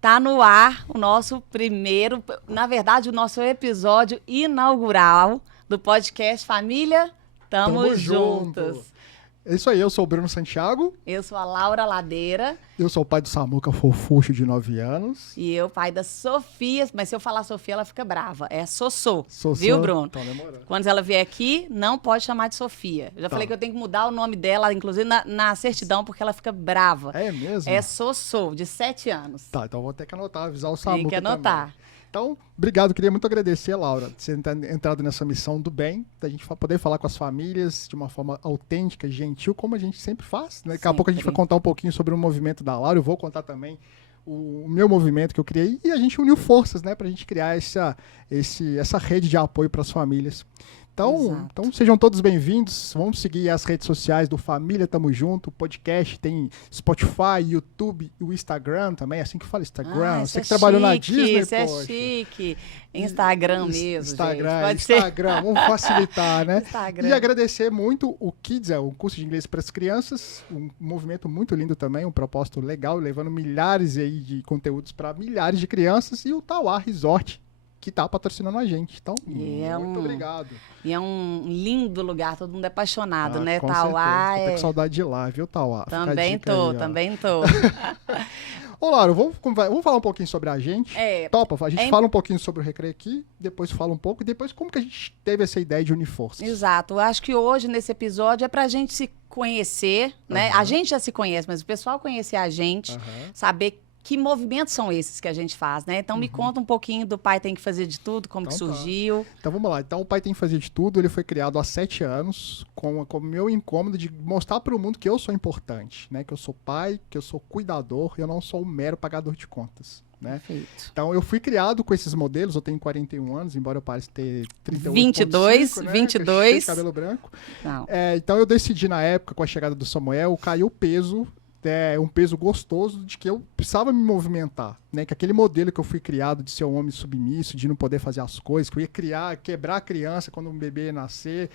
Tá no ar o nosso primeiro, na verdade, o nosso episódio inaugural do podcast Família Tamo Juntos. É isso aí, eu sou o Bruno Santiago. Eu sou a Laura Ladeira. Eu sou o pai do Samuca Fofuxo, de 9 anos. E eu, pai da Sofia. Mas se eu falar Sofia, ela fica brava. É Sossô. Sossô, viu, Bruno? tá demorando. Quando ela vier aqui, não pode chamar de Sofia. Eu já falei que eu tenho que mudar o nome dela, inclusive na certidão, porque ela fica brava. É mesmo? É Sossô, de 7 anos. Tá, então eu vou ter que anotar, avisar o Samuca. Tem que anotar. Também. Então, obrigado. Queria muito agradecer, Laura, de você ter entrado nessa missão do bem, da gente poder falar com as famílias de uma forma autêntica, gentil, como a gente sempre faz. Né? Daqui a pouco a gente vai contar um pouquinho sobre o movimento da Laura. Eu vou contar também o meu movimento que eu criei. E a gente uniu forças, né, para a gente criar essa rede de apoio para as famílias. Então sejam todos bem-vindos. Vamos seguir as redes sociais do Família Tamo Junto. O podcast tem Spotify, YouTube e o Instagram também. É assim que fala Instagram. Você que trabalhou na Disney, isso é chique. Instagram mesmo, Instagram, gente. Instagram. Vamos facilitar, né? Instagram. E agradecer muito o Kids, o curso de inglês para as crianças. Um movimento muito lindo também, um propósito legal, levando milhares aí de conteúdos para milhares de crianças. E o Tauá Resort, que está patrocinando a gente. Então, muito obrigado. E é um lindo lugar, todo mundo é apaixonado, né? Com Tauá certeza. Tô com saudade de lá, viu, Tauá? Também tô. Ô, Laura, vamos falar um pouquinho sobre a gente? Topa, a gente fala um pouquinho sobre o Recreio aqui, depois fala um pouco, e depois como que a gente teve essa ideia de unir forças. Exato. Eu acho que hoje, nesse episódio, é pra gente se conhecer, né? A gente já se conhece, mas o pessoal conhecer a gente, saber que movimentos são esses que a gente faz, né? Então, me conta um pouquinho do Pai Tem que Fazer de Tudo, como que surgiu. Então, vamos lá. Então, o Pai Tem que Fazer de Tudo, ele foi criado há 7 anos com o meu incômodo de mostrar para o mundo que eu sou importante, né? Que eu sou pai, que eu sou cuidador, eu não sou um mero pagador de contas, né? Perfeito. Então, eu fui criado com esses modelos, eu tenho 41 anos, embora eu pareça ter 38, 22, né? 22. Cabelo branco. Não. Então, eu decidi, na época, com a chegada do Samuel, caiu o peso, um peso gostoso de que eu precisava me movimentar, né? Que aquele modelo que eu fui criado de ser um homem submisso, de não poder fazer as coisas, que eu ia quebrar a criança quando um bebê ia nascer,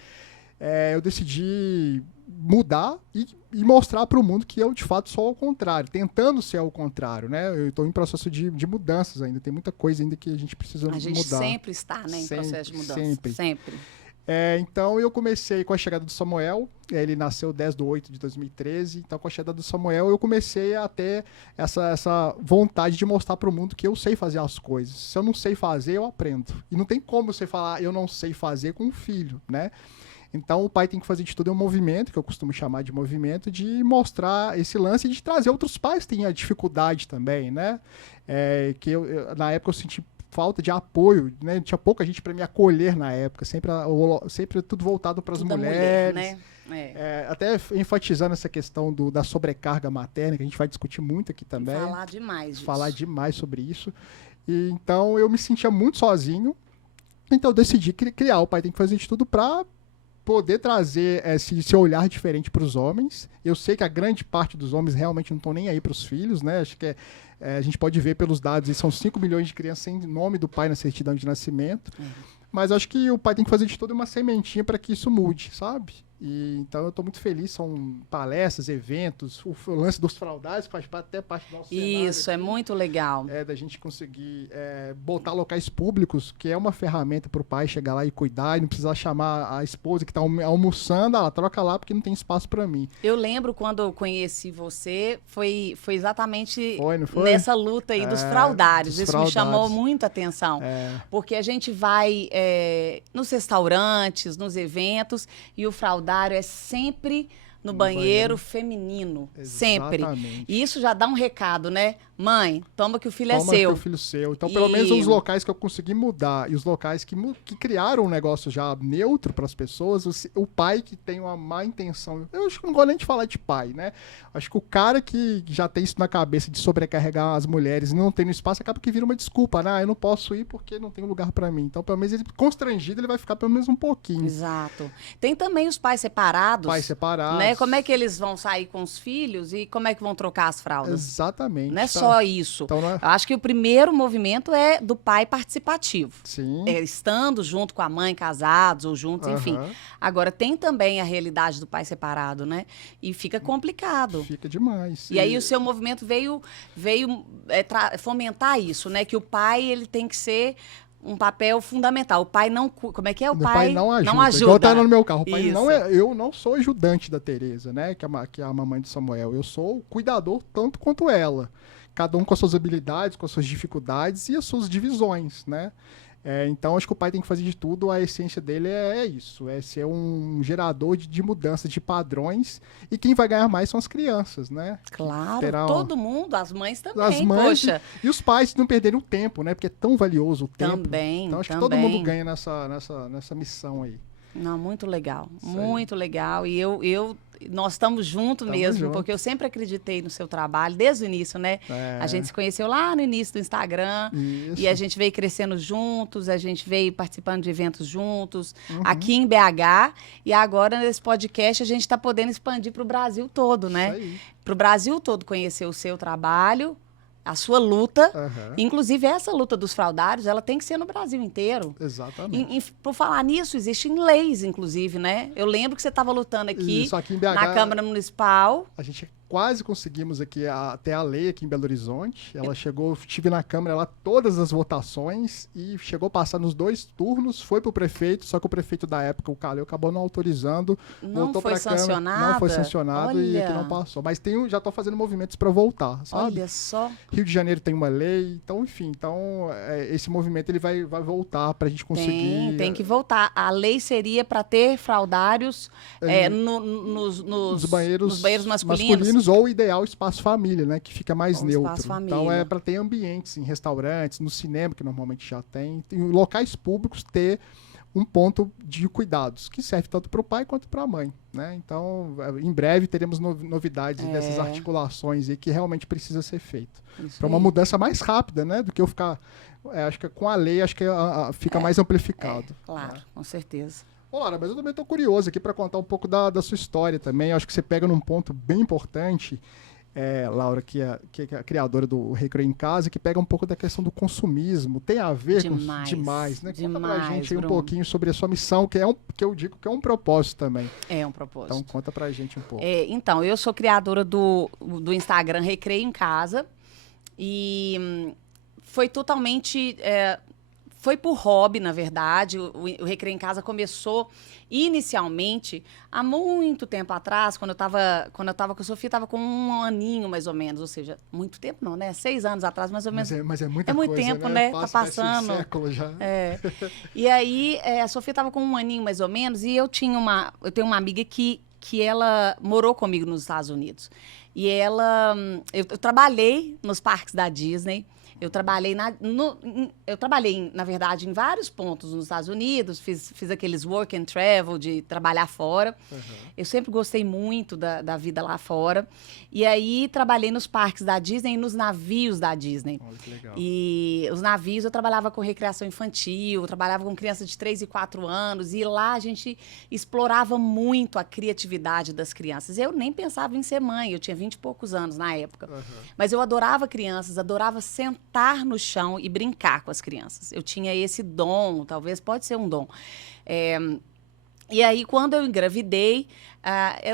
eu decidi mudar e mostrar para o mundo que eu, de fato, sou ao contrário, tentando ser ao contrário, né? Eu estou em processo de mudanças ainda, tem muita coisa ainda que a gente precisa mudar. A gente sempre está, né, em processo de mudança. Sempre. Então, eu comecei com a chegada do Samuel, ele nasceu 10/8/2013, então com a chegada do Samuel eu comecei a ter essa vontade de mostrar para o mundo que eu sei fazer as coisas. Se eu não sei fazer, eu aprendo. E não tem como você falar, eu não sei fazer com um filho, né? Então, o Pai Tem que Fazer de Tudo é um movimento, que eu costumo chamar de movimento, de mostrar esse lance e de trazer outros pais que têm a dificuldade também, né? Na época eu senti falta de apoio, né? Tinha pouca gente para me acolher na época, sempre tudo voltado para as mulheres. Mulher, né? Até enfatizando essa questão da sobrecarga materna, que a gente vai discutir muito aqui também. Falar demais disso. Falar demais sobre isso. E, então eu me sentia muito sozinho, então eu decidi criar o Pai Tem que Fazer de Tudo para poder trazer esse olhar diferente para os homens. Eu sei que a grande parte dos homens realmente não estão nem aí para os filhos, né? Acho que a gente pode ver pelos dados, e são 5 milhões de crianças sem nome do pai na certidão de nascimento. Mas acho que o Pai Tem que Fazer de Tudo uma sementinha para que isso mude, sabe? Então eu estou muito feliz, são palestras, eventos, o lance dos fraudários faz até parte do nosso cenário. Isso, é muito legal. Da gente conseguir botar locais públicos, que é uma ferramenta para o pai chegar lá e cuidar, e não precisar chamar a esposa que está almoçando, ela troca lá porque não tem espaço para mim. Eu lembro quando eu conheci você, foi exatamente não foi? nessa luta aí dos fraudários. Isso me chamou muita atenção, porque a gente vai nos restaurantes, nos eventos, e o fraudário é sempre no banheiro feminino. Exatamente. Sempre. E isso já dá um recado, né? Mãe, toma que o filho é seu. Toma que o filho é seu. Então, pelo menos os locais que eu consegui mudar e os locais que criaram um negócio já neutro para as pessoas, o pai que tem uma má intenção. Eu acho que não gosto nem de falar de pai, né? Acho que o cara que já tem isso na cabeça de sobrecarregar as mulheres e não tem no espaço, acaba que vira uma desculpa, né? Eu não posso ir porque não tem lugar para mim. Então, pelo menos ele constrangido, ele vai ficar pelo menos um pouquinho. Exato. Tem também os pais separados. Pais separados. Né? né? Como é que eles vão sair com os filhos e como é que vão trocar as fraldas? Exatamente. Não é só isso. Então, Eu acho que o primeiro movimento é do pai participativo. Sim. Estando junto com a mãe, casados ou juntos, enfim. Agora, tem também a realidade do pai separado, né? E fica complicado. Fica demais. E aí o seu movimento veio fomentar isso, né? Que o pai, ele tem que ser um papel fundamental. O pai não... Como é que é? O pai não ajuda. Não ajuda. Igual tá no meu carro. O pai Isso. eu não sou ajudante da Tereza, né? Que é a mamãe do Samuel. Eu sou o cuidador tanto quanto ela. Cada um com as suas habilidades, com as suas dificuldades e as suas divisões, né? Então, acho que o pai tem que fazer de tudo. A essência dele é isso. É ser um gerador de mudança de padrões. E quem vai ganhar mais são as crianças, né? Claro, todo mundo. As mães também, as mães poxa. E os pais não perderem o tempo, né? Porque é tão valioso o tempo. Também, então, acho que todo mundo ganha nessa missão aí. Não, muito legal. Muito legal. E nós estamos juntos mesmo, porque eu sempre acreditei no seu trabalho, desde o início, né? A gente se conheceu lá no início do Instagram. Isso. E a gente veio crescendo juntos, a gente veio participando de eventos juntos, aqui em BH. E agora, nesse podcast, a gente está podendo expandir para o Brasil todo, né? Para o Brasil todo conhecer o seu trabalho, a sua luta. Inclusive, essa luta dos fraudários, ela tem que ser no Brasil inteiro. Exatamente. Por falar nisso, existem leis, inclusive, né? Eu lembro que você estava lutando aqui em BH, na Câmara Municipal. A gente quase conseguimos aqui até a lei aqui em Belo Horizonte. Ela chegou, estive na Câmara lá todas as votações e chegou a passar nos 2 turnos, foi para o prefeito, só que o prefeito da época, o Calil, acabou não autorizando. Não foi sancionado? Não foi sancionado e aqui não passou. Mas já estou fazendo movimentos para voltar, sabe? Olha só. Rio de Janeiro tem uma lei, então, enfim, esse movimento ele vai voltar para a gente conseguir. Tem que voltar. A lei seria para ter fraudários nos banheiros masculinos. Ou o ideal espaço família, né? Que fica mais neutro. Então família. para ter ambientes em restaurantes, no cinema, que normalmente já tem, em locais públicos ter um ponto de cuidados, que serve tanto para o pai quanto para a mãe, né? Então, em breve teremos novidades dessas articulações aí que realmente precisa ser feito. Para uma mudança mais rápida, né? Do que eu ficar... acho que com a lei, acho que fica mais amplificado. Claro, né? Com certeza. Ora, mas eu também estou curioso aqui para contar um pouco da sua história também. Eu acho que você pega num ponto bem importante, Laura, que é a criadora do Recreio em Casa, que pega um pouco da questão do consumismo. Tem a ver com demais, né? Conta pra gente aí um pouquinho sobre a sua missão, que eu digo que é um propósito também. É um propósito. Então conta pra gente um pouco. Então, eu sou criadora do Instagram Recreio em Casa e foi totalmente... Foi por hobby, na verdade. O Recreio em Casa começou inicialmente há muito tempo atrás, quando eu estava com a Sofia, estava com 1 aninho mais ou menos, ou seja, muito tempo não, né? 6 anos atrás, mais ou menos. Mas é muita muito coisa, tempo, né? Tá passando. Um século já. E aí, a Sofia estava com 1 aninho mais ou menos, e eu tenho uma amiga que ela morou comigo nos Estados Unidos. E eu trabalhei nos parques da Disney. Eu trabalhei, na verdade, em vários pontos nos Estados Unidos, fiz aqueles work and travel, de trabalhar fora. Eu sempre gostei muito da vida lá fora. E aí, trabalhei nos parques da Disney e nos navios da Disney. Olha que legal. E os navios, eu trabalhava com recreação infantil, eu trabalhava com crianças de 3 e 4 anos, e lá a gente explorava muito a criatividade das crianças. Eu nem pensava em ser mãe, eu tinha 20 e poucos anos na época. Mas eu adorava crianças, adorava sentar no chão e brincar com as crianças. Eu tinha esse dom, talvez pode ser um dom. E aí, quando eu engravidei,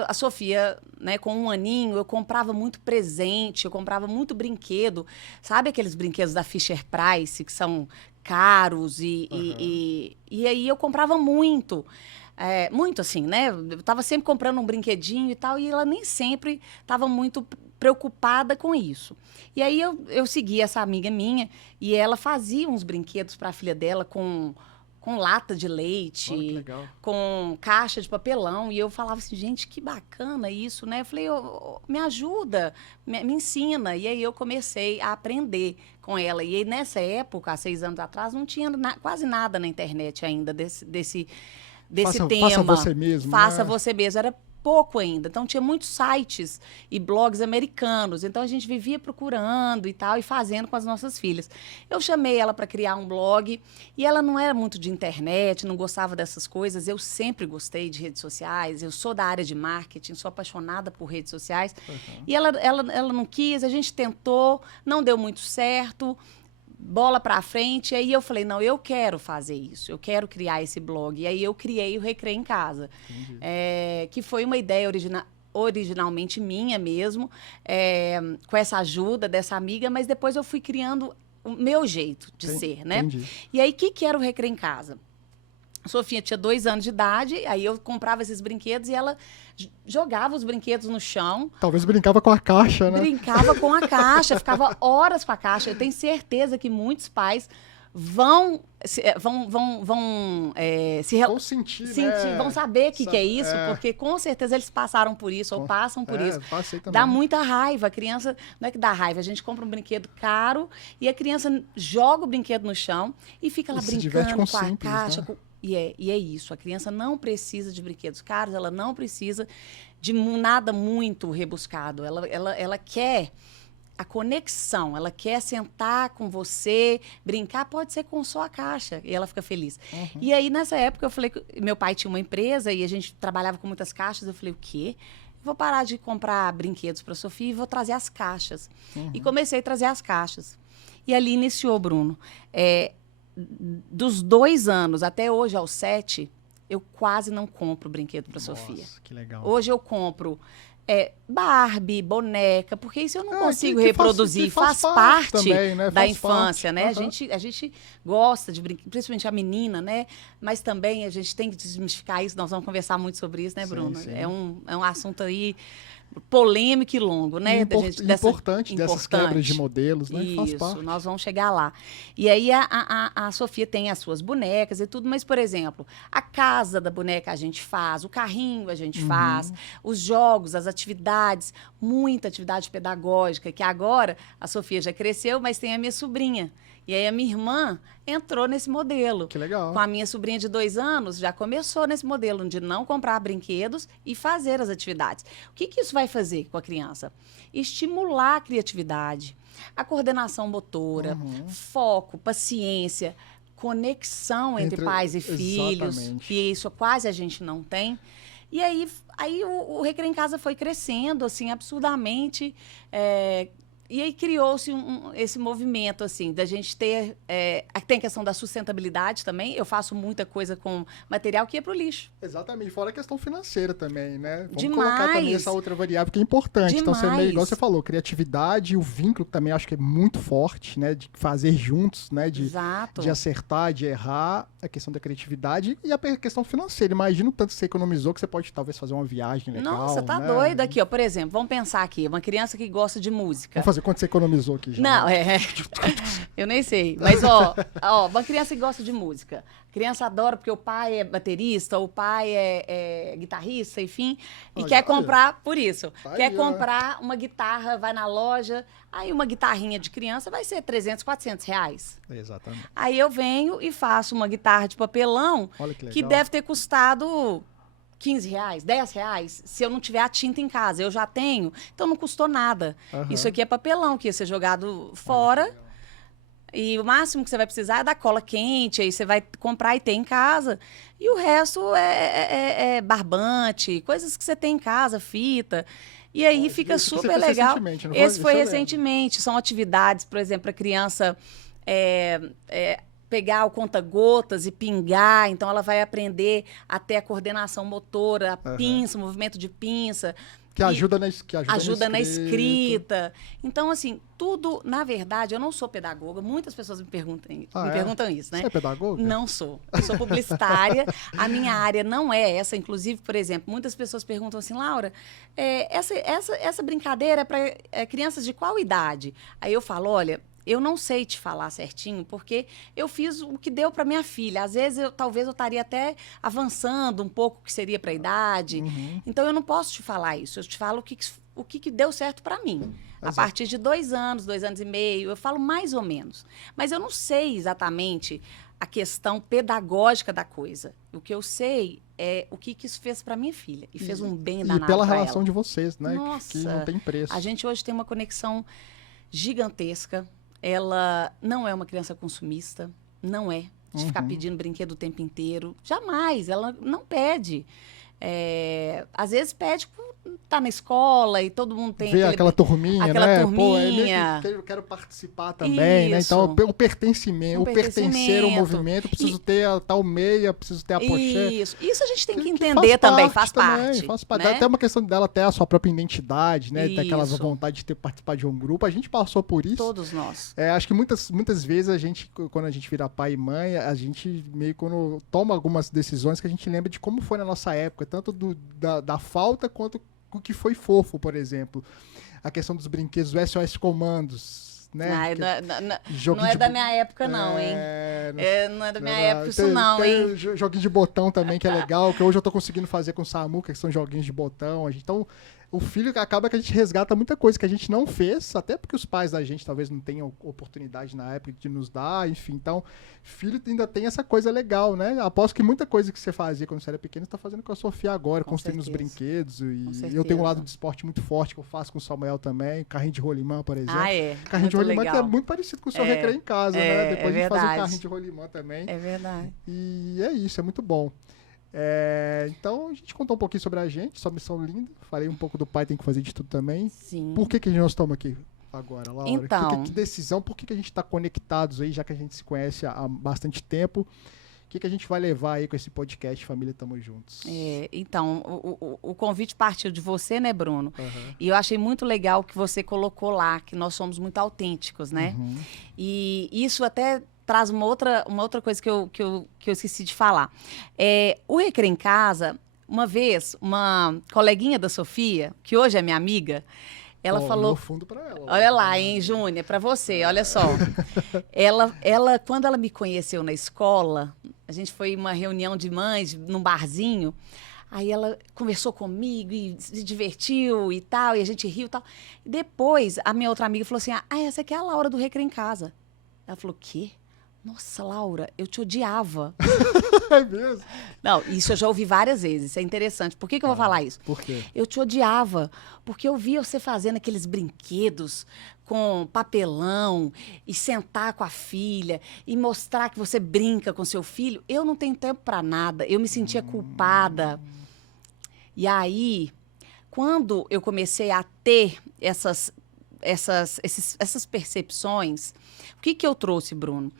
a Sofia, né, com 1 aninho, eu comprava muito presente, eu comprava muito brinquedo. Sabe aqueles brinquedos da Fisher-Price, que são caros? E aí eu comprava muito. Muito assim, né? Eu estava sempre comprando um brinquedinho e tal, e ela nem sempre estava muito preocupada com isso. E aí eu segui essa amiga minha, e ela fazia uns brinquedos para a filha dela com lata de leite, com caixa de papelão. E eu falava assim, gente, que bacana isso, né? Eu falei, me ajuda, me ensina. E aí eu comecei a aprender com ela. E aí, nessa época, há 6 anos atrás, não tinha quase nada na internet ainda desse tema. Faça você mesmo. Faça você mesmo. Era pouco ainda. Então, tinha muitos sites e blogs americanos. Então, a gente vivia procurando e tal, e fazendo com as nossas filhas. Eu chamei ela para criar um blog, e ela não era muito de internet, não gostava dessas coisas. Eu sempre gostei de redes sociais, eu sou da área de marketing, sou apaixonada por redes sociais. E ela não quis, a gente tentou, não deu muito certo, bola para frente. Aí eu falei, não, eu quero fazer isso, eu quero criar esse blog. E aí eu criei o Recreio em Casa, que foi uma ideia originalmente minha mesmo, com essa ajuda dessa amiga, mas depois eu fui criando o meu jeito de ser, né? Entendi. E aí, o que era o Recreio em Casa? A Sofia tinha 2 anos de idade, aí eu comprava esses brinquedos e ela jogava os brinquedos no chão. Talvez brincava com a caixa, né? Brincava com a caixa, ficava horas com a caixa. Eu tenho certeza que muitos pais vão sentir, sentir, né? vão saber o que é isso, porque com certeza eles passaram por isso ou passam por isso. Passei também. Dá muita raiva. A criança, não é que dá raiva, a gente compra um brinquedo caro e a criança joga o brinquedo no chão e fica lá brincando com a caixa. Né? E é isso, a criança não precisa de brinquedos caros, ela não precisa de nada muito rebuscado. Ela quer a conexão, ela quer sentar com você, brincar, pode ser com só a caixa, e ela fica feliz. E aí, nessa época, eu falei que meu pai tinha uma empresa e a gente trabalhava com muitas caixas. Eu falei, o quê? Eu vou parar de comprar brinquedos para a Sofia e vou trazer as caixas. E comecei a trazer as caixas. E ali iniciou, Bruno. Dos 2 anos até hoje, aos 7, eu quase não compro brinquedo para a Sofia. Que legal. Hoje eu compro Barbie, boneca, porque isso eu não consigo reproduzir. Faz parte também, né? da infância, né? A gente gosta de brincar, principalmente a menina, né? Mas também a gente tem que desmistificar isso. Nós vamos conversar muito sobre isso, né, Bruno? Sim. É um assunto aí polêmico e longo, né? Importante dessas quebras de modelos, né? Isso, faz parte. Nós vamos chegar lá. E aí a Sofia tem as suas bonecas e tudo, mas, por exemplo, a casa da boneca a gente faz, o carrinho a gente faz, os jogos, as atividades, muita atividade pedagógica, que agora a Sofia já cresceu, mas tem a minha sobrinha. E aí a minha irmã entrou nesse modelo. Que legal. Com a minha sobrinha de 2 anos, já começou nesse modelo de não comprar brinquedos e fazer as atividades. O que isso vai fazer com a criança? Estimular a criatividade, a coordenação motora, foco, paciência, conexão entre pais e filhos, que isso quase a gente não tem. E aí o Recreio em Casa foi crescendo, assim, absurdamente. E aí criou-se esse movimento, assim, da gente ter... tem a questão da sustentabilidade também. Eu faço muita coisa com material que ia para o lixo. Exatamente. Fora a questão financeira também, né? Vamos Demais. Colocar também essa outra variável que é importante. Demais. Então, igual você falou, criatividade e o vínculo também acho que é muito forte, né? De fazer juntos, né? Exato. De acertar, de errar. A questão da criatividade e a questão financeira. Imagina o tanto que você economizou que você pode talvez fazer uma viagem legal. Nossa, tá né? doido aqui, ó. Por exemplo, vamos pensar aqui. Uma criança que gosta de música. Vamos fazer quanto você economizou aqui já? Não, eu nem sei. Mas, uma criança que gosta de música. A criança adora porque o pai é baterista, o pai é guitarrista, enfim, e quer comprar por isso. Quer comprar uma guitarra, vai na loja, aí uma guitarrinha de criança vai ser 300, 400 reais. Exatamente. Aí eu venho e faço uma guitarra de papelão que deve ter custado 15 reais, 10 reais, se eu não tiver a tinta em casa. Eu já tenho, então não custou nada. Isso aqui é papelão que ia ser jogado fora. E o máximo que você vai precisar é da cola quente, aí você vai comprar e ter em casa. E o resto é barbante, coisas que você tem em casa, fita. E aí fica super legal. Esse foi recentemente. São atividades, por exemplo, a criança pegar o conta-gotas e pingar. Então, ela vai aprender a ter a coordenação motora, a pinça, o movimento de pinça. Que ajuda na escrita. Então, assim, tudo, na verdade, eu não sou pedagoga. Muitas pessoas me perguntam isso, né? Você é pedagoga? Não sou. Eu sou publicitária. A minha área não é essa. Inclusive, por exemplo, muitas pessoas perguntam assim, Laura, essa brincadeira é para crianças de qual idade? Aí eu falo, olha, eu não sei te falar certinho, porque eu fiz o que deu para minha filha. Às vezes, talvez eu estaria até avançando um pouco o que seria para a idade. Então, eu não posso te falar isso. Eu te falo o que deu certo para mim. A partir de 2 anos, 2 anos e meio, eu falo mais ou menos. Mas eu não sei exatamente a questão pedagógica da coisa. O que eu sei é o que isso fez para minha filha. E fez um bem danado E pela pra relação ela. de vocês, né? Nossa, que não tem preço. a gente hoje tem uma conexão gigantesca. Ela não é uma criança consumista, não é. De ficar pedindo brinquedo o tempo inteiro. Jamais, ela não pede. Às vezes pede por tá na escola e todo mundo tem... Ver aquela turminha, né? Turminha. Pô, eu quero participar também, né? Então, o pertencimento, o pertencer ao movimento, preciso ter a tal meia, preciso ter a pochete. Isso a gente tem que entender também, faz parte. Faz parte. Né? Até uma questão dela ter a sua própria identidade, né? Ter aquela Isso. vontade de participar de um grupo. A gente passou por isso. Todos nós. Acho que muitas vezes quando a gente vira pai e mãe, a gente meio quando toma algumas decisões que a gente lembra de como foi na nossa época, tanto da falta quanto o que foi fofo, por exemplo. A questão dos brinquedos, do SOS Comandos, né? Não é da minha época, não, hein? Não é da minha época isso não, hein? Joguinho de botão também, que é legal, que hoje eu tô conseguindo fazer com o Samu, que são joguinhos de botão. Então, o filho acaba que a gente resgata muita coisa que a gente não fez, até porque os pais da gente talvez não tenham oportunidade na época de nos dar, enfim. Então, filho ainda tem essa coisa legal, né? Aposto que muita coisa que você fazia quando você era pequeno, você tá fazendo com a Sofia agora, construindo os brinquedos. E eu tenho um lado de esporte muito forte que eu faço com o Samuel também, carrinho de rolimã, por exemplo. Carrinho de rolimã que é muito parecido com o seu recreio em casa, né? Depois a gente faz um carrinho de rolimã também. É verdade. E é isso, é muito bom. Então, a gente contou um pouquinho sobre a gente, sua missão linda. Falei um pouco do pai, tem que fazer de tudo também. Sim. Por que nós estamos aqui agora, Laura? Então, que decisão, por que a gente está conectados aí, já que a gente se conhece há bastante tempo? O que a gente vai levar aí com esse podcast Família Tamo Juntos? Então, o convite partiu de você, né, Bruno? Uhum. E eu achei muito legal que você colocou lá, que nós somos muito autênticos, né? Uhum. E isso até traz uma outra coisa que eu esqueci de falar. O Recreio em Casa, uma vez, uma coleguinha da Sofia, que hoje é minha amiga, ela falou... fundo pra ela. Olha lá, hein, Júnior, pra você, olha só. ela, quando ela me conheceu na escola, a gente foi em uma reunião de mães, num barzinho, aí ela conversou comigo e se divertiu e tal, e a gente riu e tal. E depois, a minha outra amiga falou assim, essa aqui é a Laura do Recreio em Casa. Ela falou, o quê? Nossa, Laura, eu te odiava. É mesmo? Não, isso eu já ouvi várias vezes, isso é interessante. Por que eu vou falar isso? Por quê? Eu te odiava, porque eu via você fazendo aqueles brinquedos com papelão e sentar com a filha e mostrar que você brinca com seu filho. Eu não tenho tempo para nada, eu me sentia culpada. E aí, quando eu comecei a ter essas percepções, o que eu trouxe, Bruno?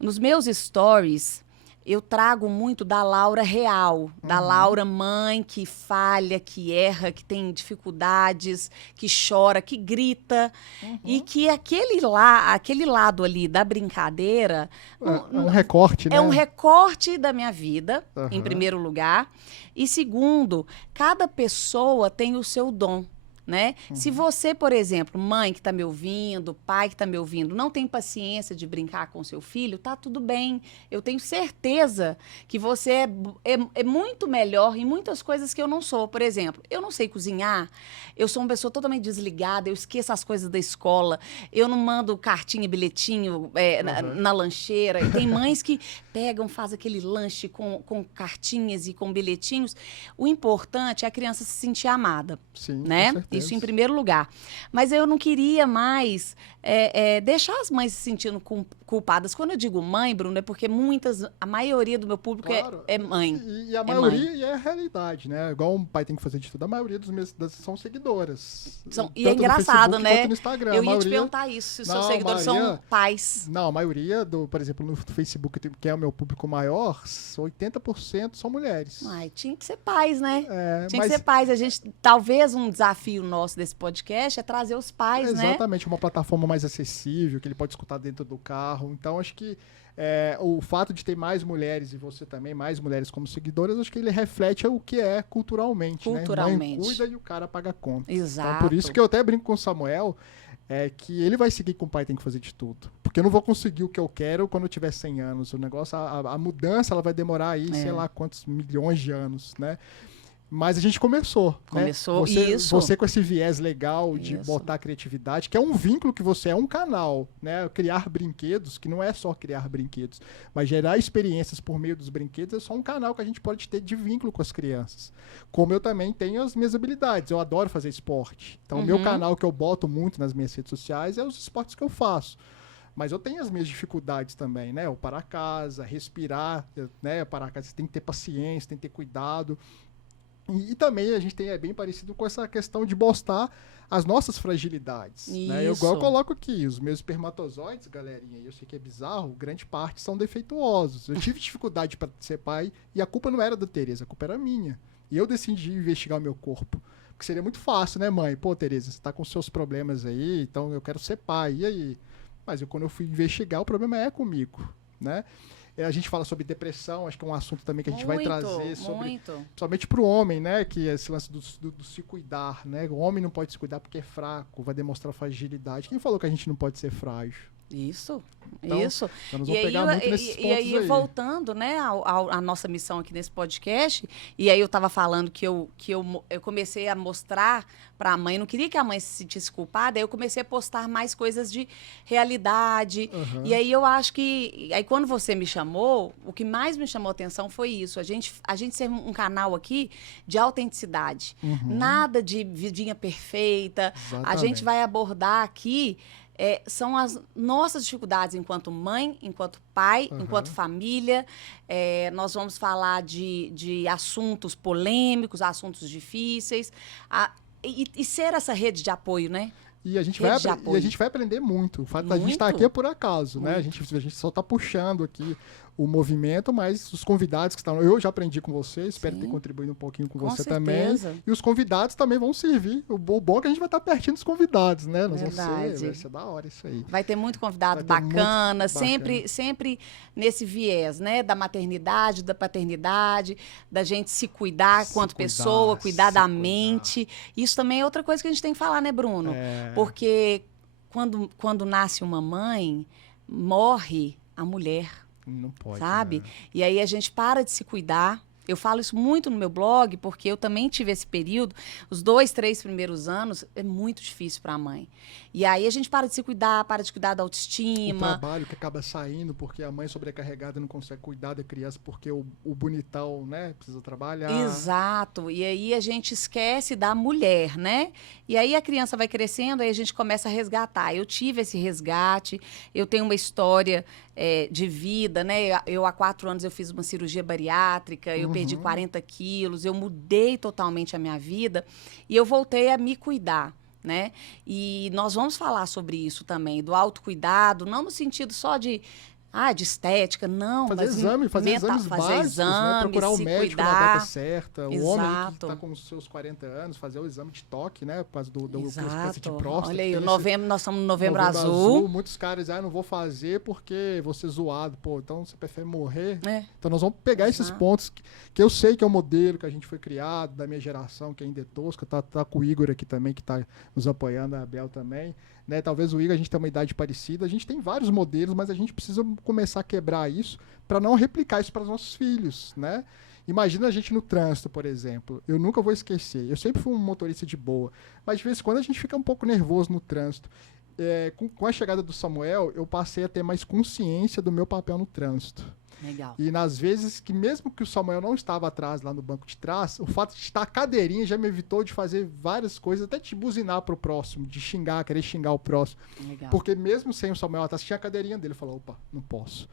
Nos meus stories, eu trago muito da Laura real, da Laura mãe que falha, que erra, que tem dificuldades, que chora, que grita. E que aquele lado ali da brincadeira... É um recorte, né? É um recorte da minha vida, em primeiro lugar. E segundo, cada pessoa tem o seu dom. Né? Se você, por exemplo, mãe que está me ouvindo, pai que está me ouvindo, não tem paciência de brincar com seu filho, tá tudo bem. Eu tenho certeza que você é muito melhor em muitas coisas que eu não sou. Por exemplo, eu não sei cozinhar, eu sou uma pessoa totalmente desligada, eu esqueço as coisas da escola, eu não mando cartinha e bilhetinho na lancheira. E tem mães que pegam, fazem aquele lanche com cartinhas e com bilhetinhos. O importante é a criança se sentir amada. Sim, né? com certeza. Isso em primeiro lugar. Mas eu não queria mais deixar as mães se sentindo culpadas. Quando eu digo mãe, Bruno, é porque a maioria do meu público claro, é mãe. E a maioria é a realidade, né? Igual um pai tem que fazer de tudo, a maioria dos meus são seguidoras. E é engraçado, Facebook, né? no Instagram. Eu ia te perguntar isso, se os seus seguidores são pais. Não, a maioria, por exemplo, no Facebook, que é o meu público maior, 80% são mulheres. Ai, tinha que ser pais, né? Tinha mas... que ser pais. A gente, talvez um desafio nosso desse podcast é trazer os pais, né? Exatamente, uma plataforma mais acessível, que ele pode escutar dentro do carro. Então, acho que o fato de ter mais mulheres, e você também, mais mulheres como seguidoras, acho que ele reflete o que é culturalmente, né? Mãe cuida e o cara paga conta. Exato. Então, por isso que eu até brinco com o Samuel, que ele vai seguir com o pai tem que fazer de tudo. Porque eu não vou conseguir o que eu quero quando eu tiver 100 anos. O negócio, a mudança, ela vai demorar aí, sei lá quantos milhões de anos, né? Mas a gente começou. Começou, né? isso. Você com esse viés legal de Isso. botar a criatividade, que é um vínculo que você é um canal, né? Criar brinquedos, que não é só criar brinquedos, mas gerar experiências por meio dos brinquedos é só um canal que a gente pode ter de vínculo com as crianças. Como eu também tenho as minhas habilidades, eu adoro fazer esporte. Então, o meu canal que eu boto muito nas minhas redes sociais é os esportes que eu faço. Mas eu tenho as minhas dificuldades também, né? O parar a casa, respirar, né? Parar a casa, você tem que ter paciência, tem que ter cuidado. E também a gente é bem parecido com essa questão de mostrar as nossas fragilidades. Né? Igual eu coloco aqui, os meus espermatozoides, galerinha, eu sei que é bizarro, grande parte são defeituosos. Eu tive dificuldade para ser pai e a culpa não era da Tereza, a culpa era minha. E eu decidi investigar o meu corpo. Porque seria muito fácil, né, mãe? Pô, Tereza, você tá com seus problemas aí, então eu quero ser pai. E aí? Mas quando eu fui investigar, o problema é comigo, né? A gente fala sobre depressão, acho que é um assunto também que a gente vai trazer sobre, principalmente para o homem, né? Que é esse lance do se cuidar, né? O homem não pode se cuidar porque é fraco, vai demonstrar fragilidade. Quem falou que a gente não pode ser frágil? Isso. Então nós vamos pegar muito nesses pontos aí. Voltando, né, à nossa missão aqui nesse podcast, e aí eu estava falando que eu comecei a mostrar para a mãe, não queria que a mãe se sentisse culpada, aí eu comecei a postar mais coisas de realidade, e aí eu acho que, aí quando você me chamou, o que mais me chamou a atenção foi isso, a gente ser um canal aqui de autenticidade, nada de vidinha perfeita. Exatamente. A gente vai abordar aqui são as nossas dificuldades enquanto mãe, enquanto pai, enquanto família. Nós vamos falar de assuntos polêmicos, assuntos difíceis. E ser essa rede de apoio, né? E a gente vai aprender muito. O fato da gente estar aqui é por acaso, né? A gente só está puxando aqui o movimento, mas os convidados que estão... Eu já aprendi com você, espero ter contribuído um pouquinho com você certeza. Também. E os convidados também vão servir. O bom é que a gente vai estar pertinho dos convidados, né? Nós vai ser da hora isso aí. Vai ter muito convidado bacana, sempre nesse viés, né? Da maternidade, da paternidade, da gente se cuidar quanto pessoa, cuidar da mente. Isso também é outra coisa que a gente tem que falar, né, Bruno? Porque quando nasce uma mãe, morre a mulher. Não pode. Sabe? Né? E aí a gente para de se cuidar. Eu falo isso muito no meu blog, porque eu também tive esse período. Os 2, 3 primeiros anos é muito difícil para a mãe. E aí a gente para de se cuidar, para de cuidar da autoestima. O trabalho que acaba saindo porque a mãe sobrecarregada não consegue cuidar da criança porque o bonitão, né, precisa trabalhar. Exato. E aí a gente esquece da mulher, né? E aí a criança vai crescendo, aí a gente começa a resgatar. Eu tive esse resgate, eu tenho uma história de vida, né? Eu há 4 anos eu fiz uma cirurgia bariátrica, eu perdi 40 quilos, eu mudei totalmente a minha vida e eu voltei a me cuidar, né? E nós vamos falar sobre isso também, do autocuidado, não no sentido só de estética, não. Fazer exames básicos, né? Procurar o médico na data certa. O homem que está com os seus 40 anos, fazer o exame de toque, né? Por causa do câncer de próstata. Olha aí, nós estamos no Novembro Azul. Muitos caras, não vou fazer porque vou ser zoado. Pô, então você prefere morrer? Então nós vamos pegar esses pontos que eu sei que é o modelo que a gente foi criado, da minha geração, que ainda é tosca. Tá com o Igor aqui também, que está nos apoiando, a Bel também. Né? Talvez o Igor, a gente tenha uma idade parecida. A gente tem vários modelos, mas a gente precisa começar a quebrar isso para não replicar isso para os nossos filhos, né? Imagina a gente no trânsito, por exemplo. Eu nunca vou esquecer. Eu sempre fui um motorista de boa, mas de vez em quando a gente fica um pouco nervoso no trânsito. Com a chegada do Samuel, eu passei a ter mais consciência do meu papel no trânsito. Legal. E nas vezes que, mesmo que o Samuel não estava atrás, lá no banco de trás, o fato de estar a cadeirinha já me evitou de fazer várias coisas, até de buzinar pro próximo, de querer xingar o próximo. Legal. Porque mesmo sem o Samuel atrás, tinha a cadeirinha dele. Falou, opa, não posso.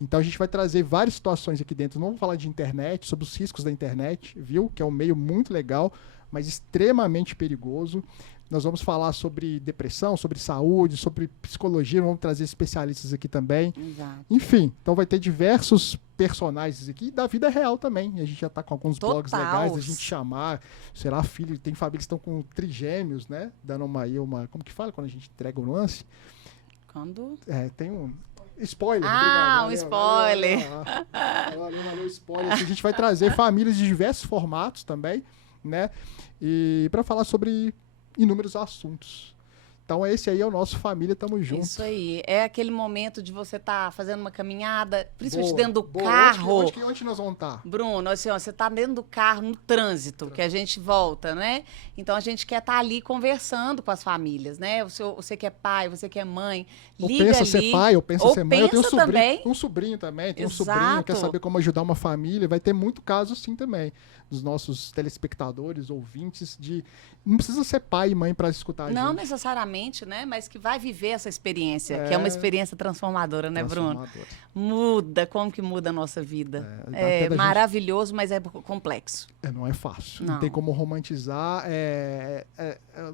Então a gente vai trazer várias situações aqui dentro. Não vou falar de internet, sobre os riscos da internet, viu? Que é um meio muito legal, mas extremamente perigoso. Nós vamos falar sobre depressão, sobre saúde, sobre psicologia, vamos trazer especialistas aqui também. Exato. Enfim, então vai ter diversos personagens aqui da vida real também. A gente já está com alguns blogs legais da gente chamar, será filho, tem famílias que estão com trigêmeos, né? Dando uma como que fala quando a gente entrega o lance? Quando? Tem um spoiler. Obrigado, spoiler. Valeu, spoiler. A gente vai trazer famílias de diversos formatos também, né? E para falar sobre inúmeros assuntos. Então, esse aí é o nosso Família Tamo Junto. Isso aí. É aquele momento de você estar fazendo uma caminhada, principalmente dentro do Boa. carro. Onde nós vamos estar? Bruno, assim, ó, você está dentro do carro, no trânsito, que a gente volta, né? Então, a gente quer estar ali conversando com as famílias, né? Você que é pai, você que é mãe, Ou liga pensa ali. ser pai, ou pensa ser mãe. Eu tenho um sobrinho também. também. Um sobrinho também. Tem um Exato. sobrinho, quer saber como ajudar uma família. Vai ter muito caso assim também. Dos nossos telespectadores, ouvintes, de... Não precisa ser pai e mãe para escutar a gente. Não necessariamente, né? Mas que vai viver essa experiência, que é uma experiência transformadora, né, Bruno? Muda, como que muda a nossa vida. É maravilhoso, mas é complexo. Não é fácil. Não. Não tem como romantizar.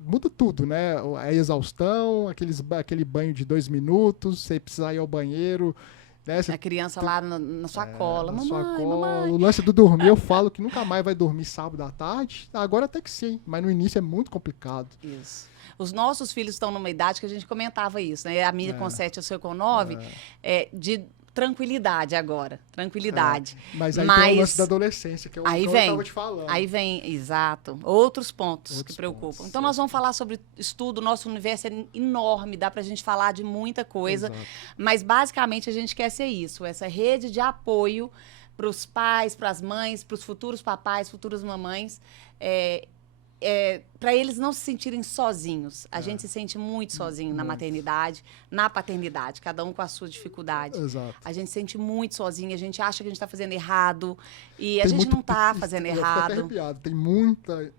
Muda tudo, né? A exaustão, aquele banho de 2 minutos, você precisar ir ao banheiro. Né? A criança lá na sua cola. Mamãe. O lance do dormir, eu falo que nunca mais vai dormir sábado à tarde. Agora até que sim, mas no início é muito complicado. Isso. Os nossos filhos estão numa idade que a gente comentava isso, né? A minha com 7, o seu com 9, de tranquilidade agora. Tranquilidade. Mas aí tem o lance da adolescência, que é o que eu estava te falando. Aí vem, exato, outros pontos que preocupam. Então, nós vamos falar sobre estudo, nosso universo é enorme, dá pra gente falar de muita coisa, mas basicamente a gente quer ser isso, essa rede de apoio para os pais, para as mães, para os futuros papais, futuras mamães, para eles não se sentirem sozinhos. A gente se sente muito sozinho na maternidade, na paternidade, cada um com a sua dificuldade. Exato. A gente se sente muito sozinho, a gente acha que a gente está fazendo errado e a gente não está fazendo errado. Arrepiado. Tem muita,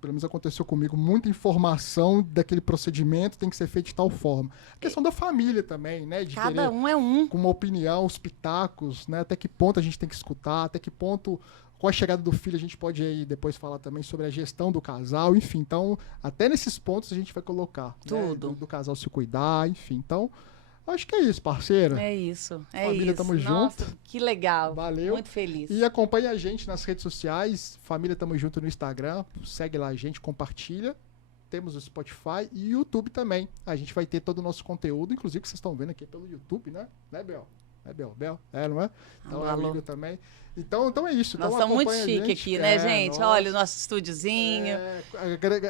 pelo menos aconteceu comigo, muita informação daquele procedimento tem que ser feito de tal forma. A questão da família também, né? De cada um é um. Com uma opinião, os pitacos, né? Até que ponto a gente tem que escutar, até que ponto... Com a chegada do filho, a gente pode aí depois falar também sobre a gestão do casal, enfim. Então, até nesses pontos a gente vai colocar. Tudo. Né? Do casal se cuidar, enfim. Então, acho que é isso, parceira. É isso. Família, tamo Nossa, junto. que legal. Valeu. Muito feliz. E acompanha a gente nas redes sociais. Família Tamo Junto no Instagram. Segue lá a gente, compartilha. Temos o Spotify e o YouTube também. A gente vai ter todo o nosso conteúdo, inclusive que vocês estão vendo aqui pelo YouTube, né? Né, Bel? É Bel? Não é? Então é o Igor também. Então é isso. Nós então, estamos muito chique aqui, né, gente? Olha o nosso estúdiozinho.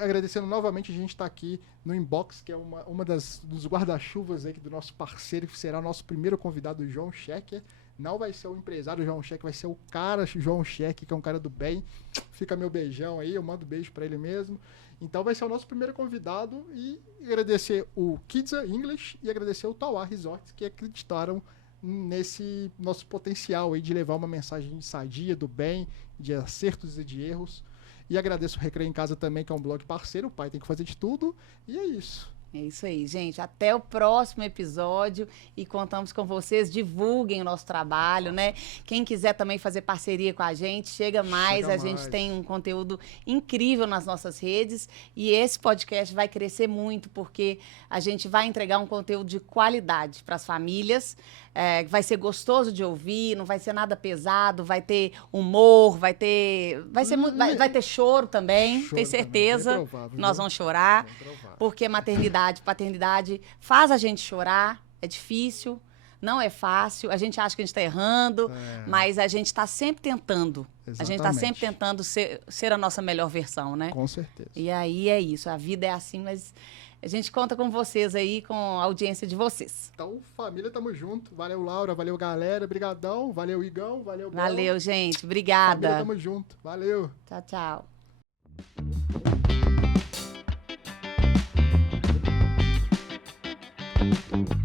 Agradecendo novamente, a gente está aqui no Inbox, que é uma dos guarda-chuvas aí do nosso parceiro, que será o nosso primeiro convidado, o João Schecker. Não vai ser o empresário João Schecker, vai ser o cara João Schecker, que é um cara do bem. Fica meu beijão aí, eu mando beijo para ele mesmo. Então vai ser o nosso primeiro convidado e agradecer o Kids English e agradecer o Tauá Resorts, que acreditaram nesse nosso potencial aí de levar uma mensagem de sadia, do bem, de acertos e de erros. E agradeço o Recreio em Casa também, que é um blog parceiro, o pai tem que fazer de tudo. E é isso. É isso aí, gente. Até o próximo episódio e contamos com vocês. Divulguem o nosso trabalho, né? Quem quiser também fazer parceria com a gente, chega mais. A gente tem um conteúdo incrível nas nossas redes e esse podcast vai crescer muito porque a gente vai entregar um conteúdo de qualidade para as famílias. Vai ser gostoso de ouvir, não vai ser nada pesado, vai ter humor, vai ter choro também, tenho certeza. Nós vamos chorar, porque paternidade faz a gente chorar, é difícil, não é fácil, a gente acha que a gente está errando, mas a gente está sempre tentando. Exatamente. A gente está sempre tentando ser a nossa melhor versão, né? Com certeza. E aí é isso, a vida é assim, mas... A gente conta com vocês aí, com a audiência de vocês. Então, família, tamo junto. Valeu, Laura. Valeu, galera. Brigadão. Valeu, Igão. Valeu, Bel. Valeu, gente. Obrigada. Família, tamo junto. Valeu. Tchau, tchau.